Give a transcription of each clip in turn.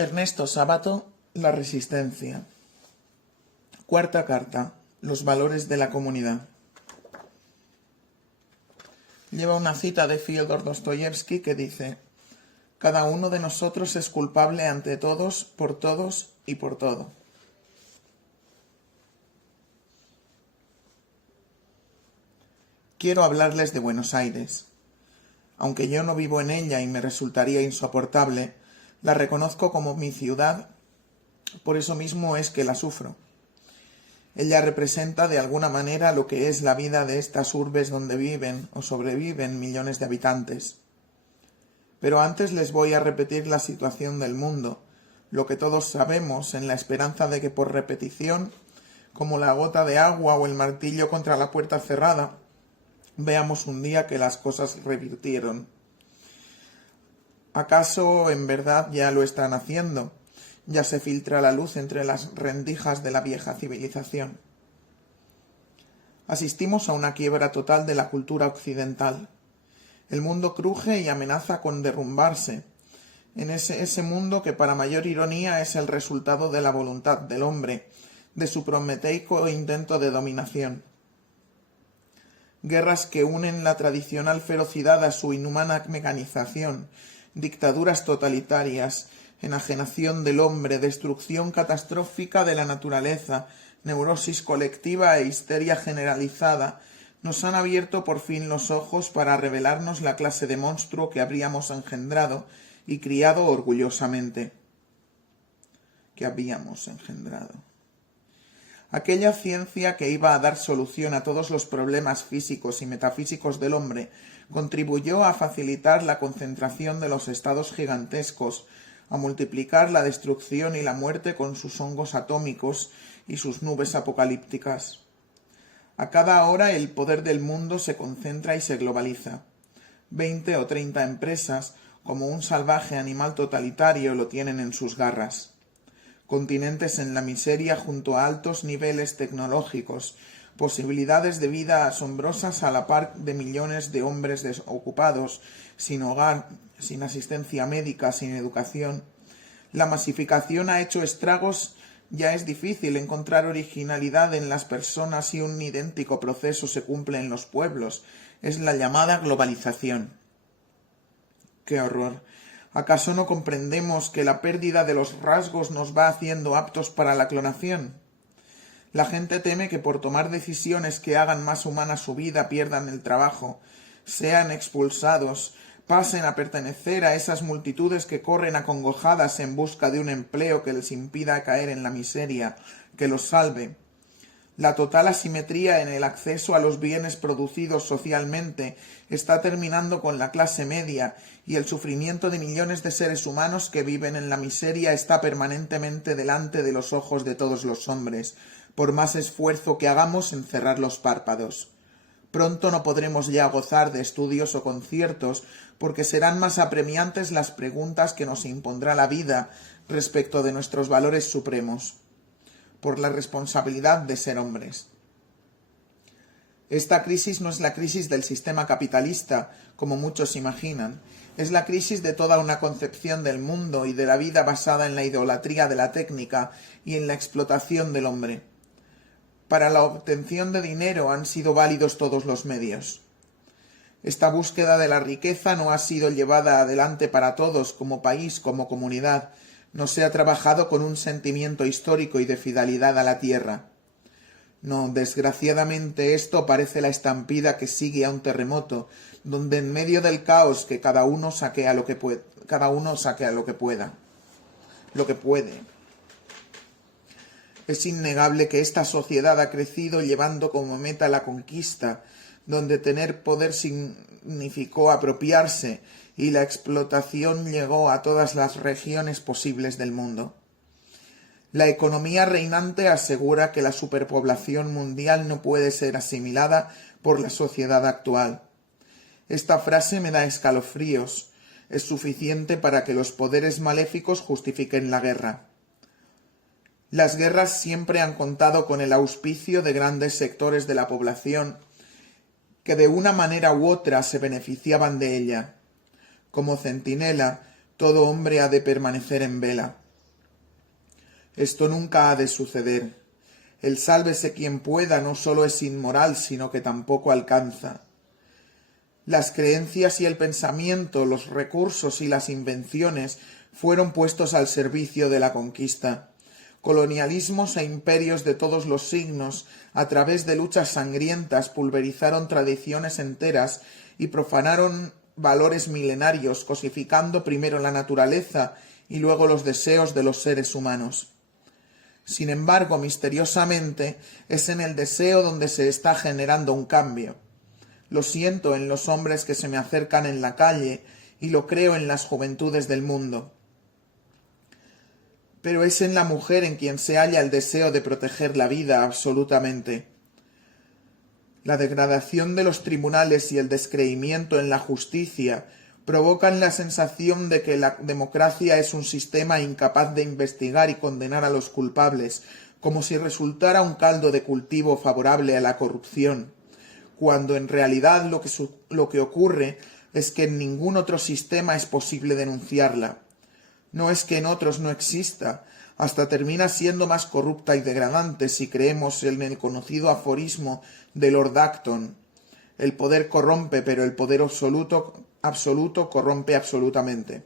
Ernesto Sábato, La resistencia. Cuarta carta. Los valores de la comunidad. Lleva una cita de Fyodor Dostoyevsky que dice: cada uno de nosotros es culpable ante todos y por todo. Quiero hablarles de Buenos Aires. Aunque yo no vivo en ella y me resultaría insoportable, la reconozco como mi ciudad, por eso mismo es que la sufro. Ella representa de alguna manera lo que es la vida de estas urbes donde viven o sobreviven millones de habitantes. Pero antes les voy a repetir la situación del mundo, lo que todos sabemos en la esperanza de que por repetición, como la gota de agua o el martillo contra la puerta cerrada, veamos un día que las cosas revirtieron. ¿Acaso en verdad ya lo están haciendo? Ya se filtra la luz entre las rendijas de la vieja civilización. Asistimos a una quiebra total de la cultura occidental. El mundo cruje y amenaza con derrumbarse. En ese mundo que para mayor ironía es el resultado de la voluntad del hombre, de su prometeico intento de dominación. Guerras que unen la tradicional ferocidad a su inhumana mecanización, dictaduras totalitarias, enajenación del hombre, destrucción catastrófica de la naturaleza, neurosis colectiva e histeria generalizada, nos han abierto por fin los ojos para revelarnos la clase de monstruo que habríamos engendrado y criado orgullosamente. Aquella ciencia que iba a dar solución a todos los problemas físicos y metafísicos del hombre contribuyó a facilitar la concentración de los estados gigantescos, a multiplicar la destrucción y la muerte con sus hongos atómicos y sus nubes apocalípticas. A cada hora el poder del mundo se concentra y se globaliza. 20 o 30 empresas, como un salvaje animal totalitario, lo tienen en sus garras. Continentes en la miseria junto a altos niveles tecnológicos, posibilidades de vida asombrosas a la par de millones de hombres desocupados, sin hogar, sin asistencia médica, sin educación. La masificación ha hecho estragos, ya es difícil encontrar originalidad en las personas y un idéntico proceso se cumple en los pueblos. Es la llamada globalización. ¡Qué horror! ¿Acaso no comprendemos que la pérdida de los rasgos nos va haciendo aptos para la clonación? La gente teme que por tomar decisiones que hagan más humana su vida pierdan el trabajo, sean expulsados, pasen a pertenecer a esas multitudes que corren acongojadas en busca de un empleo que les impida caer en la miseria, que los salve. La total asimetría en el acceso a los bienes producidos socialmente está terminando con la clase media y el sufrimiento de millones de seres humanos que viven en la miseria está permanentemente delante de los ojos de todos los hombres, por más esfuerzo que hagamos en cerrar los párpados. Pronto no podremos ya gozar de estudios o conciertos porque serán más apremiantes las preguntas que nos impondrá la vida respecto de nuestros valores supremos, por la responsabilidad de ser hombres. Esta crisis no es la crisis del sistema capitalista, como muchos imaginan, es la crisis de toda una concepción del mundo y de la vida basada en la idolatría de la técnica y en la explotación del hombre. Para la obtención de dinero han sido válidos todos los medios. Esta búsqueda de la riqueza no ha sido llevada adelante para todos, como país, como comunidad. No se ha trabajado con un sentimiento histórico y de fidelidad a la tierra. No, desgraciadamente esto parece la estampida que sigue a un terremoto, donde en medio del caos que cada uno saquea lo que puede, lo que puede. Es innegable que esta sociedad ha crecido llevando como meta la conquista, donde tener poder significó apropiarse y la explotación llegó a todas las regiones posibles del mundo. La economía reinante asegura que la superpoblación mundial no puede ser asimilada por la sociedad actual. Esta frase me da escalofríos. Es suficiente para que los poderes maléficos justifiquen la guerra. Las guerras siempre han contado con el auspicio de grandes sectores de la población que de una manera u otra se beneficiaban de ella. Como centinela, todo hombre ha de permanecer en vela. Esto nunca ha de suceder. El sálvese quien pueda no sólo es inmoral, sino que tampoco alcanza. Las creencias y el pensamiento, los recursos y las invenciones fueron puestos al servicio de la conquista. Colonialismos e imperios de todos los signos, a través de luchas sangrientas, pulverizaron tradiciones enteras y profanaron valores milenarios, cosificando primero la naturaleza y luego los deseos de los seres humanos. Sin embargo, misteriosamente, es en el deseo donde se está generando un cambio. Lo siento en los hombres que se me acercan en la calle y lo creo en las juventudes del mundo. Pero es en la mujer en quien se halla el deseo de proteger la vida absolutamente. La degradación de los tribunales y el descreimiento en la justicia provocan la sensación de que la democracia es un sistema incapaz de investigar y condenar a los culpables, como si resultara un caldo de cultivo favorable a la corrupción, cuando en realidad lo que ocurre es que en ningún otro sistema es posible denunciarla. No es que en otros no exista, hasta termina siendo más corrupta y degradante si creemos en el conocido aforismo de Lord Acton: el poder corrompe, pero el poder absoluto corrompe absolutamente.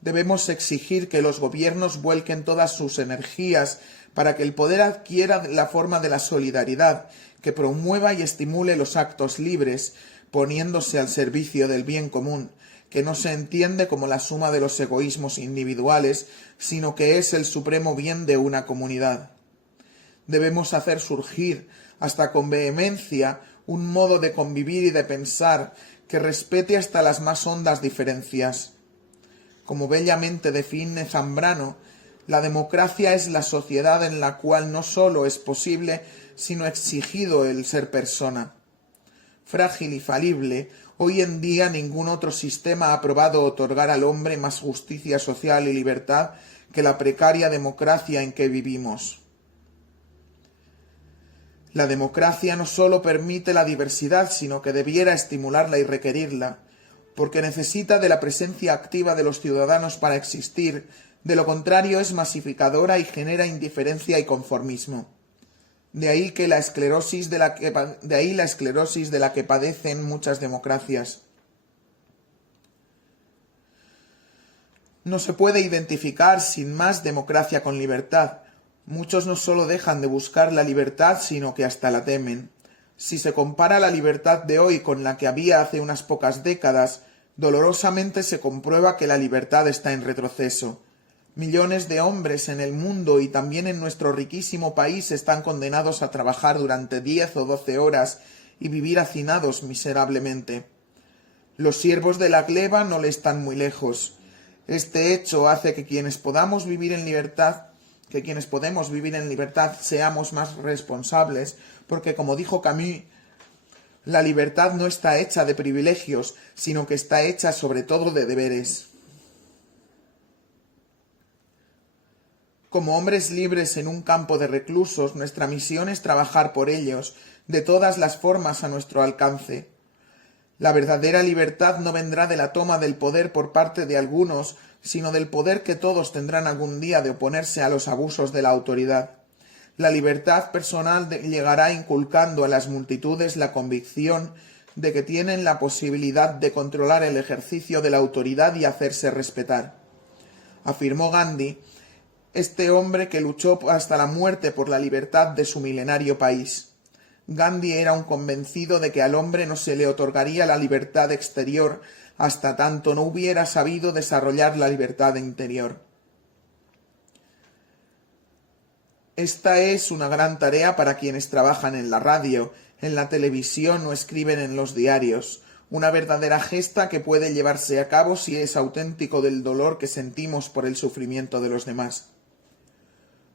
Debemos exigir que los gobiernos vuelquen todas sus energías para que el poder adquiera la forma de la solidaridad, que promueva y estimule los actos libres, poniéndose al servicio del bien común, que no se entiende como la suma de los egoísmos individuales, sino que es el supremo bien de una comunidad. Debemos hacer surgir, hasta con vehemencia, un modo de convivir y de pensar que respete hasta las más hondas diferencias. Como bellamente define Zambrano, la democracia es la sociedad en la cual no sólo es posible, sino exigido el ser persona. Frágil y falible, hoy en día ningún otro sistema ha probado otorgar al hombre más justicia social y libertad que la precaria democracia en que vivimos. La democracia no sólo permite la diversidad, sino que debiera estimularla y requerirla, porque necesita de la presencia activa de los ciudadanos para existir, de lo contrario es masificadora y genera indiferencia y conformismo. De ahí la esclerosis de la que padecen muchas democracias. No se puede identificar sin más democracia con libertad. Muchos no sólo dejan de buscar la libertad, sino que hasta la temen. Si se compara la libertad de hoy con la que había hace unas pocas décadas, dolorosamente se comprueba que la libertad está en retroceso. Millones de hombres en el mundo y también en nuestro riquísimo país están condenados a trabajar durante 10 o 12 horas y vivir hacinados miserablemente. Los siervos de la gleba no le están muy lejos. Este hecho hace que quienes podemos vivir en libertad seamos más responsables, porque como dijo Camus, la libertad no está hecha de privilegios, sino que está hecha sobre todo de deberes. Como hombres libres en un campo de reclusos, nuestra misión es trabajar por ellos, de todas las formas a nuestro alcance. La verdadera libertad no vendrá de la toma del poder por parte de algunos, sino del poder que todos tendrán algún día de oponerse a los abusos de la autoridad. La libertad personal llegará inculcando a las multitudes la convicción de que tienen la posibilidad de controlar el ejercicio de la autoridad y hacerse respetar. Afirmó Gandhi, este hombre que luchó hasta la muerte por la libertad de su milenario país. Gandhi era un convencido de que al hombre no se le otorgaría la libertad exterior hasta tanto no hubiera sabido desarrollar la libertad interior. Esta es una gran tarea para quienes trabajan en la radio, en la televisión o escriben en los diarios, una verdadera gesta que puede llevarse a cabo si es auténtico del dolor que sentimos por el sufrimiento de los demás.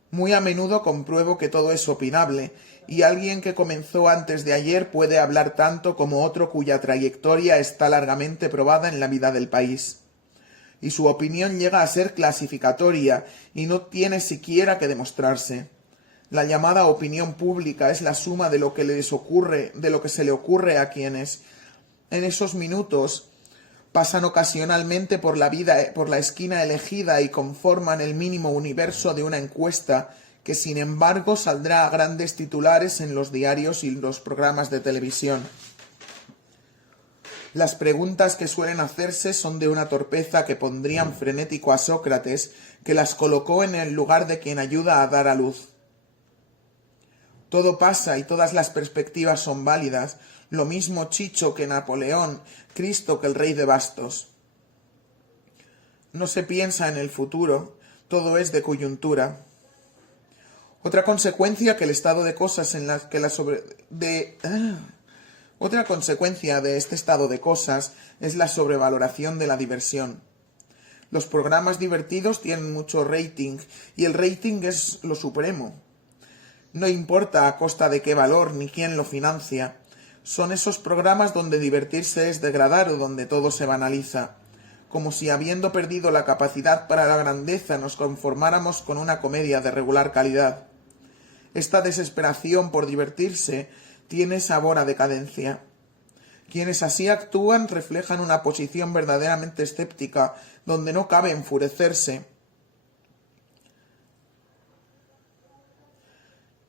Muy a menudo compruebo que todo es opinable, y alguien que comenzó antes de ayer puede hablar tanto como otro cuya trayectoria está largamente probada en la vida del país. Y su opinión llega a ser clasificatoria y no tiene siquiera que demostrarse. La llamada opinión pública es la suma de lo que se le ocurre a quienes, en esos minutos, Pasan ocasionalmente por la vida, por la esquina elegida y conforman el mínimo universo de una encuesta que sin embargo saldrá a grandes titulares en los diarios y los programas de televisión. Las preguntas que suelen hacerse son de una torpeza que pondrían frenético a Sócrates, que las colocó en el lugar de quien ayuda a dar a luz. Todo pasa y todas las perspectivas son válidas, lo mismo Chicho que Napoleón, Cristo que el rey de bastos. No se piensa en el futuro, todo es de coyuntura. Otra consecuencia que el estado de cosas en las que Otra consecuencia de este estado de cosas es la sobrevaloración de la diversión. Los programas divertidos tienen mucho rating y el rating es lo supremo. No importa a costa de qué valor ni quién lo financia. Son esos programas donde divertirse es degradar o donde todo se banaliza, como si habiendo perdido la capacidad para la grandeza nos conformáramos con una comedia de regular calidad. Esta desesperación por divertirse tiene sabor a decadencia. Quienes así actúan reflejan una posición verdaderamente escéptica, donde no cabe enfurecerse,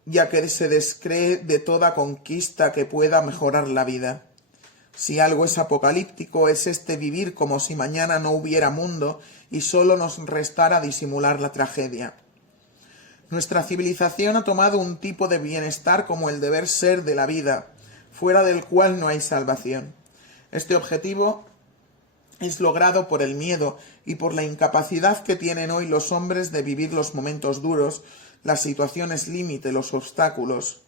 ya que se descree de toda conquista que pueda mejorar la vida. Si algo es apocalíptico, es este vivir como si mañana no hubiera mundo y solo nos restara disimular la tragedia. Nuestra civilización ha tomado un tipo de bienestar como el deber ser de la vida, fuera del cual no hay salvación. Este objetivo es logrado por el miedo y por la incapacidad que tienen hoy los hombres de vivir los momentos duros, las situaciones límite, los obstáculos.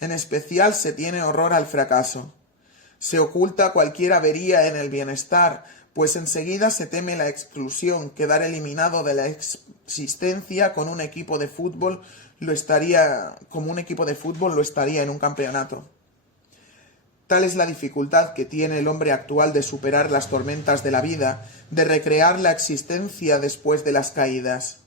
En especial se tiene horror al fracaso. Se oculta cualquier avería en el bienestar, pues enseguida se teme la exclusión, quedar eliminado de la existencia como un equipo de fútbol lo estaría en un campeonato. Tal es la dificultad que tiene el hombre actual de superar las tormentas de la vida, de recrear la existencia después de las caídas.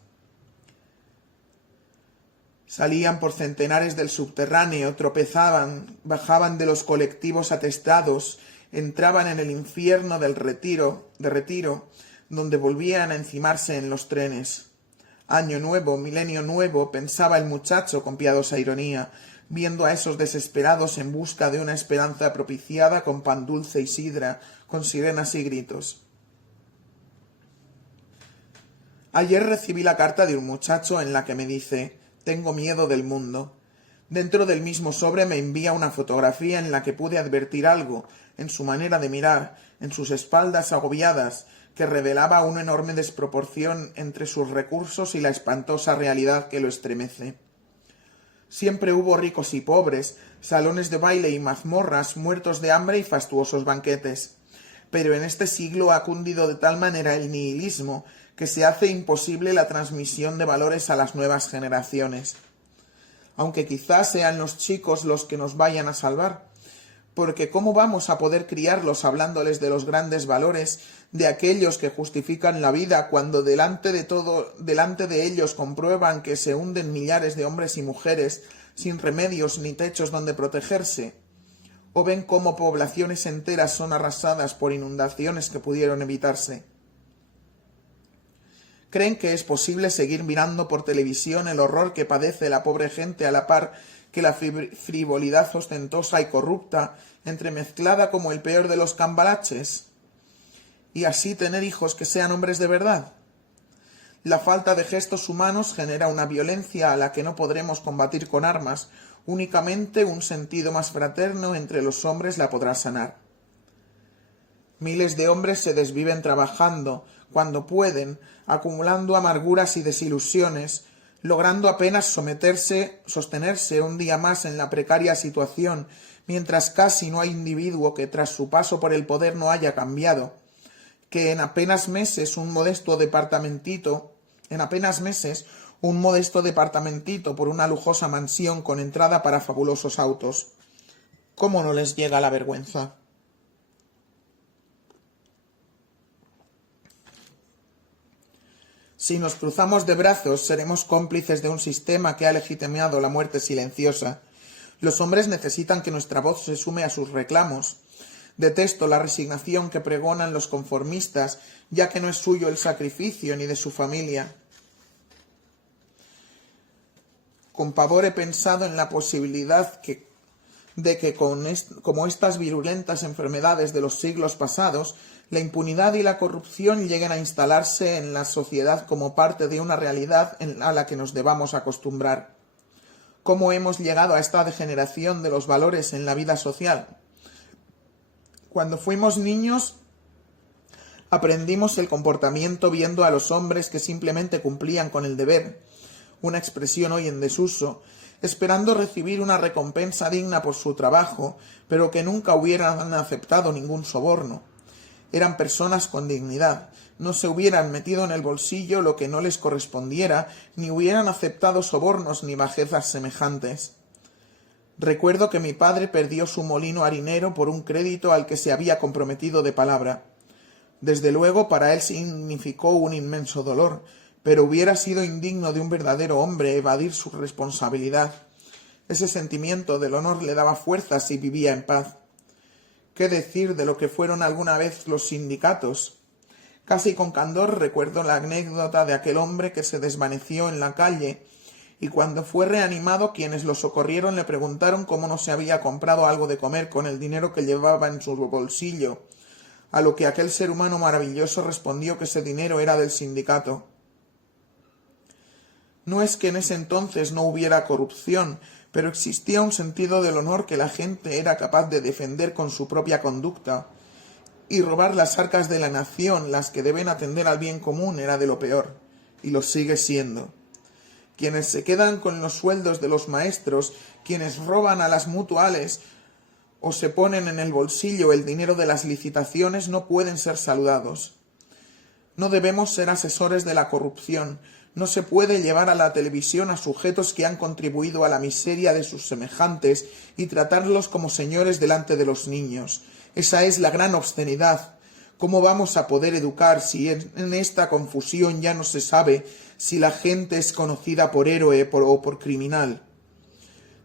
Salían por centenares del subterráneo, tropezaban, bajaban de los colectivos atestados, entraban en el infierno de retiro, donde volvían a encimarse en los trenes. Año nuevo, milenio nuevo, pensaba el muchacho con piadosa ironía, viendo a esos desesperados en busca de una esperanza propiciada con pan dulce y sidra, con sirenas y gritos. Ayer recibí la carta de un muchacho en la que me dice: «Tengo miedo del mundo». Dentro del mismo sobre me envía una fotografía en la que pude advertir algo, en su manera de mirar, en sus espaldas agobiadas, que revelaba una enorme desproporción entre sus recursos y la espantosa realidad que lo estremece. Siempre hubo ricos y pobres, salones de baile y mazmorras, muertos de hambre y fastuosos banquetes. Pero en este siglo ha cundido de tal manera el nihilismo que se hace imposible la transmisión de valores a las nuevas generaciones. Aunque quizás sean los chicos los que nos vayan a salvar, porque ¿cómo vamos a poder criarlos hablándoles de los grandes valores, de aquellos que justifican la vida, cuando delante de ellos comprueban que se hunden millares de hombres y mujeres sin remedios ni techos donde protegerse? ¿O ven cómo poblaciones enteras son arrasadas por inundaciones que pudieron evitarse? ¿Creen que es posible seguir mirando por televisión el horror que padece la pobre gente a la par que la frivolidad ostentosa y corrupta, entremezclada como el peor de los cambalaches? ¿Y así tener hijos que sean hombres de verdad? La falta de gestos humanos genera una violencia a la que no podremos combatir con armas, únicamente un sentido más fraterno entre los hombres la podrá sanar. Miles de hombres se desviven trabajando, cuando pueden, acumulando amarguras y desilusiones, logrando apenas sostenerse un día más en la precaria situación, mientras casi no hay individuo que tras su paso por el poder no haya cambiado, que en apenas meses un modesto departamentito por una lujosa mansión con entrada para fabulosos autos. ¿Cómo no les llega la vergüenza? Si nos cruzamos de brazos, seremos cómplices de un sistema que ha legitimado la muerte silenciosa. Los hombres necesitan que nuestra voz se sume a sus reclamos. Detesto la resignación que pregonan los conformistas, ya que no es suyo el sacrificio ni de su familia. Con pavor he pensado en la posibilidad de que como estas virulentas enfermedades de los siglos pasados, la impunidad y la corrupción lleguen a instalarse en la sociedad como parte de una realidad a la que nos debamos acostumbrar. ¿Cómo hemos llegado a esta degeneración de los valores en la vida social? Cuando fuimos niños, aprendimos el comportamiento viendo a los hombres que simplemente cumplían con el deber, una expresión hoy en desuso, esperando recibir una recompensa digna por su trabajo, pero que nunca hubieran aceptado ningún soborno. Eran personas con dignidad, no se hubieran metido en el bolsillo lo que no les correspondiera, ni hubieran aceptado sobornos ni bajezas semejantes. Recuerdo que mi padre perdió su molino harinero por un crédito al que se había comprometido de palabra. Desde luego para él significó un inmenso dolor, pero hubiera sido indigno de un verdadero hombre evadir su responsabilidad. Ese sentimiento del honor le daba fuerzas y vivía en paz. ¿Qué decir de lo que fueron alguna vez los sindicatos? Casi con candor recuerdo la anécdota de aquel hombre que se desvaneció en la calle, y cuando fue reanimado quienes lo socorrieron le preguntaron cómo no se había comprado algo de comer con el dinero que llevaba en su bolsillo, a lo que aquel ser humano maravilloso respondió que ese dinero era del sindicato. No es que en ese entonces no hubiera corrupción, pero existía un sentido del honor que la gente era capaz de defender con su propia conducta, y robar las arcas de la nación, las que deben atender al bien común, era de lo peor, y lo sigue siendo. Quienes se quedan con los sueldos de los maestros, quienes roban a las mutuales o se ponen en el bolsillo el dinero de las licitaciones no pueden ser saludados. No debemos ser asesores de la corrupción. No se puede llevar a la televisión a sujetos que han contribuido a la miseria de sus semejantes y tratarlos como señores delante de los niños. Esa es la gran obscenidad. ¿Cómo vamos a poder educar si en esta confusión ya no se sabe si la gente es conocida por héroe o por criminal?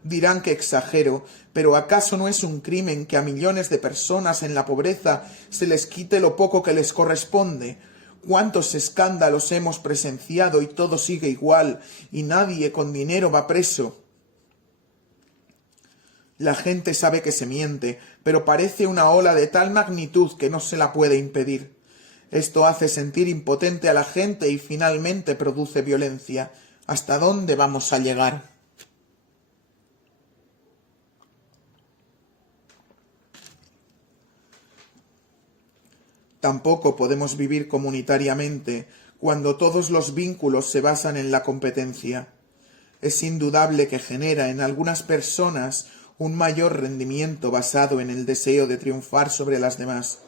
Dirán que exagero, pero ¿acaso no es un crimen que a millones de personas en la pobreza se les quite lo poco que les corresponde? ¿Cuántos escándalos hemos presenciado y todo sigue igual, y nadie con dinero va preso? La gente sabe que se miente, pero parece una ola de tal magnitud que no se la puede impedir. Esto hace sentir impotente a la gente y finalmente produce violencia. ¿Hasta dónde vamos a llegar? Tampoco podemos vivir comunitariamente cuando todos los vínculos se basan en la competencia. Es indudable que genera en algunas personas un mayor rendimiento basado en el deseo de triunfar sobre las demás.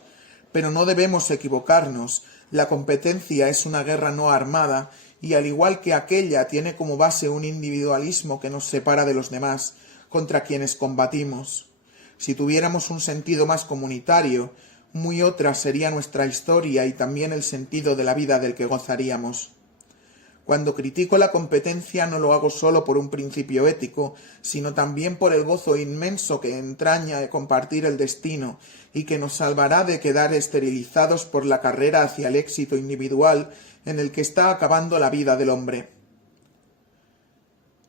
Pero no debemos equivocarnos. La competencia es una guerra no armada y al igual que aquella tiene como base un individualismo que nos separa de los demás, contra quienes combatimos. Si tuviéramos un sentido más comunitario, muy otra sería nuestra historia y también el sentido de la vida del que gozaríamos. Cuando critico la competencia no lo hago solo por un principio ético, sino también por el gozo inmenso que entraña compartir el destino y que nos salvará de quedar esterilizados por la carrera hacia el éxito individual en el que está acabando la vida del hombre.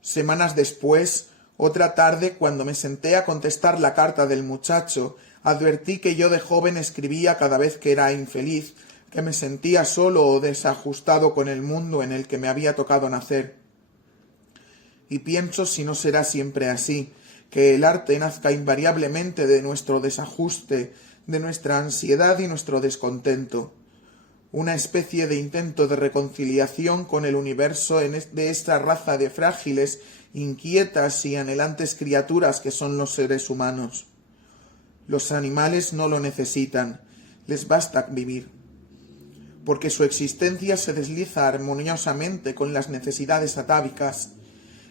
Semanas después, otra tarde, cuando me senté a contestar la carta del muchacho, advertí que yo de joven escribía cada vez que era infeliz, que me sentía solo o desajustado con el mundo en el que me había tocado nacer. Y pienso si no será siempre así, que el arte nazca invariablemente de nuestro desajuste, de nuestra ansiedad y nuestro descontento. Una especie de intento de reconciliación con el universo de esta raza de frágiles, inquietas y anhelantes criaturas que son los seres humanos. Los animales no lo necesitan, les basta vivir, porque su existencia se desliza armoniosamente con las necesidades atávicas,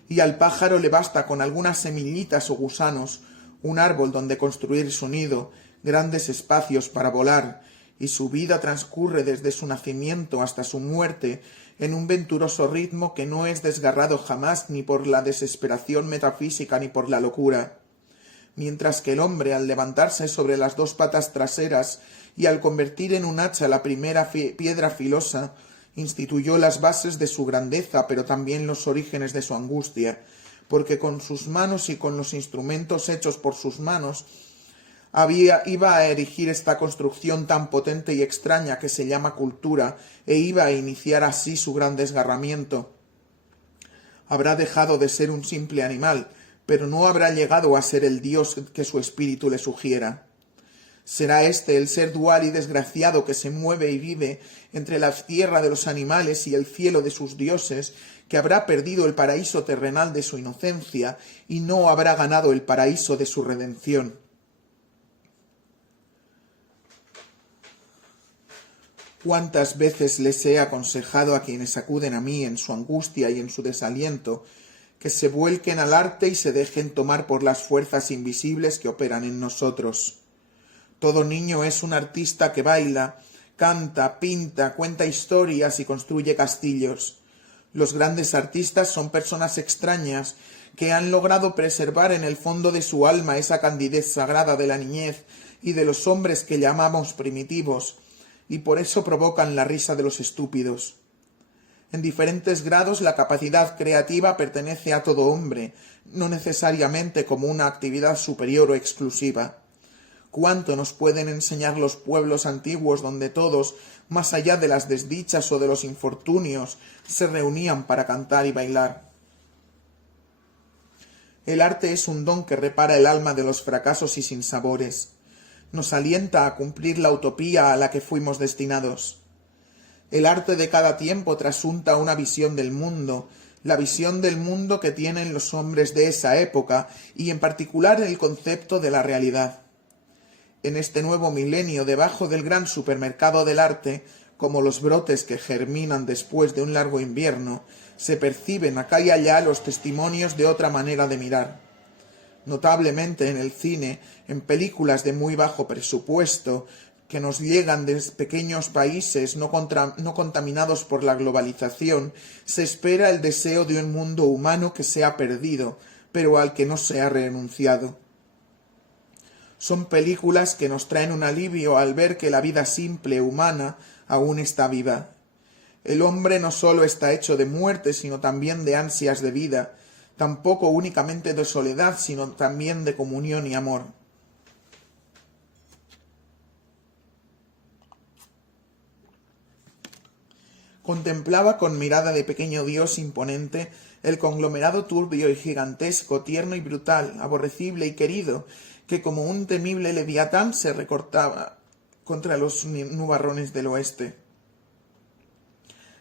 y al pájaro le basta con algunas semillitas o gusanos, un árbol donde construir su nido, grandes espacios para volar, y su vida transcurre desde su nacimiento hasta su muerte en un venturoso ritmo que no es desgarrado jamás ni por la desesperación metafísica ni por la locura. mientras que el hombre, al levantarse sobre las dos patas traseras y al convertir en un hacha la primera piedra filosa, instituyó las bases de su grandeza, pero también los orígenes de su angustia, porque con sus manos y con los instrumentos hechos por sus manos iba a erigir esta construcción tan potente y extraña que se llama cultura, e iba a iniciar así su gran desgarramiento. Habrá dejado de ser un simple animal, pero no habrá llegado a ser el Dios que su espíritu le sugiera. Será este el ser dual y desgraciado que se mueve y vive entre la tierra de los animales y el cielo de sus dioses, que habrá perdido el paraíso terrenal de su inocencia y no habrá ganado el paraíso de su redención. ¿Cuántas veces les he aconsejado a quienes acuden a mí en su angustia y en su desaliento que se vuelquen al arte y se dejen tomar por las fuerzas invisibles que operan en nosotros? Todo niño es un artista que baila, canta, pinta, cuenta historias y construye castillos. Los grandes artistas son personas extrañas que han logrado preservar en el fondo de su alma esa candidez sagrada de la niñez y de los hombres que llamamos primitivos, y por eso provocan la risa de los estúpidos. En diferentes grados la capacidad creativa pertenece a todo hombre, no necesariamente como una actividad superior o exclusiva. ¿Cuánto nos pueden enseñar los pueblos antiguos donde todos, más allá de las desdichas o de los infortunios, se reunían para cantar y bailar? El arte es un don que repara el alma de los fracasos y sinsabores. Nos alienta a cumplir la utopía a la que fuimos destinados. El arte de cada tiempo trasunta una visión del mundo, la visión del mundo que tienen los hombres de esa época y en particular el concepto de la realidad. En este nuevo milenio, debajo del gran supermercado del arte, como los brotes que germinan después de un largo invierno, se perciben acá y allá los testimonios de otra manera de mirar. Notablemente en el cine, en películas de muy bajo presupuesto, que nos llegan de pequeños países no contaminados por la globalización, se espera el deseo de un mundo humano que se ha perdido, pero al que no se ha renunciado. Son películas que nos traen un alivio al ver que la vida simple humana aún está viva. El hombre no sólo está hecho de muerte, sino también de ansias de vida, tampoco únicamente de soledad, sino también de comunión y amor. Contemplaba con mirada de pequeño dios imponente el conglomerado turbio y gigantesco, tierno y brutal, aborrecible y querido, que como un temible leviatán se recortaba contra los nubarrones del oeste.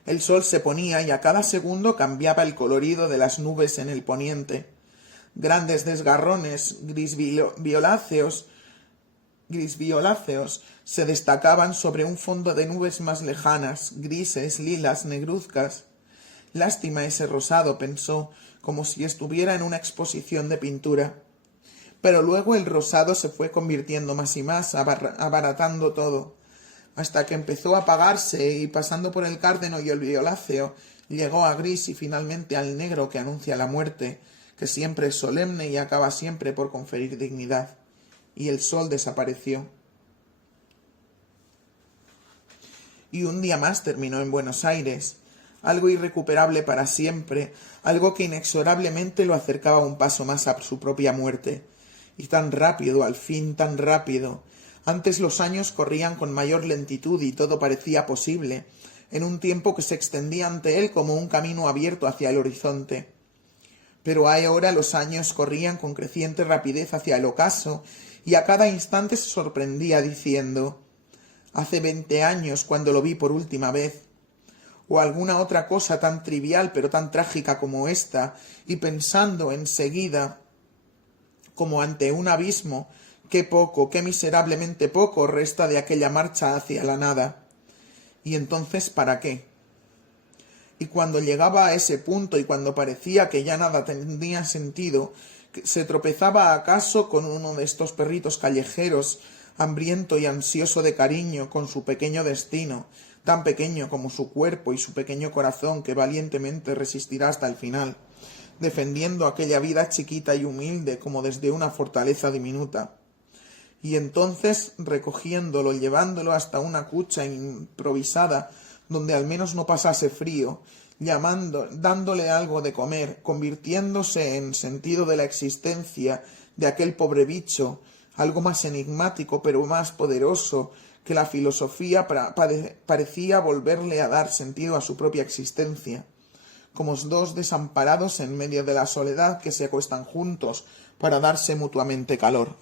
El sol se ponía y a cada segundo cambiaba el colorido de las nubes en el poniente. Grandes desgarrones gris-violáceos se destacaban sobre un fondo de nubes más lejanas, grises, lilas, negruzcas. Lástima ese rosado, pensó, como si estuviera en una exposición de pintura. Pero luego el rosado se fue convirtiendo más y más, abaratando todo, hasta que empezó a apagarse y pasando por el cárdeno y el violáceo, llegó a gris y finalmente al negro que anuncia la muerte, que siempre es solemne y acaba siempre por conferir dignidad. Y el sol desapareció. Y un día más terminó en Buenos Aires, algo irrecuperable para siempre, algo que inexorablemente lo acercaba un paso más a su propia muerte. Y tan rápido, al fin tan rápido. Antes los años corrían con mayor lentitud y todo parecía posible, en un tiempo que se extendía ante él como un camino abierto hacia el horizonte. Pero ahora los años corrían con creciente rapidez hacia el ocaso, y a cada instante se sorprendía diciendo: «Hace 20 años cuando lo vi por última vez», o alguna otra cosa tan trivial pero tan trágica como esta, y pensando enseguida, como ante un abismo, qué poco, qué miserablemente poco resta de aquella marcha hacia la nada. ¿Y entonces para qué? Y cuando llegaba a ese punto y cuando parecía que ya nada tenía sentido, se tropezaba acaso con uno de estos perritos callejeros, hambriento y ansioso de cariño, con su pequeño destino, tan pequeño como su cuerpo y su pequeño corazón que valientemente resistirá hasta el final. defendiendo aquella vida chiquita y humilde como desde una fortaleza diminuta. Y entonces, recogiéndolo, llevándolo hasta una cucha improvisada, donde al menos no pasase frío, dándole algo de comer, convirtiéndose en sentido de la existencia de aquel pobre bicho, algo más enigmático pero más poderoso que la filosofía parecía volverle a dar sentido a su propia existencia, como dos desamparados en medio de la soledad que se acuestan juntos para darse mutuamente calor.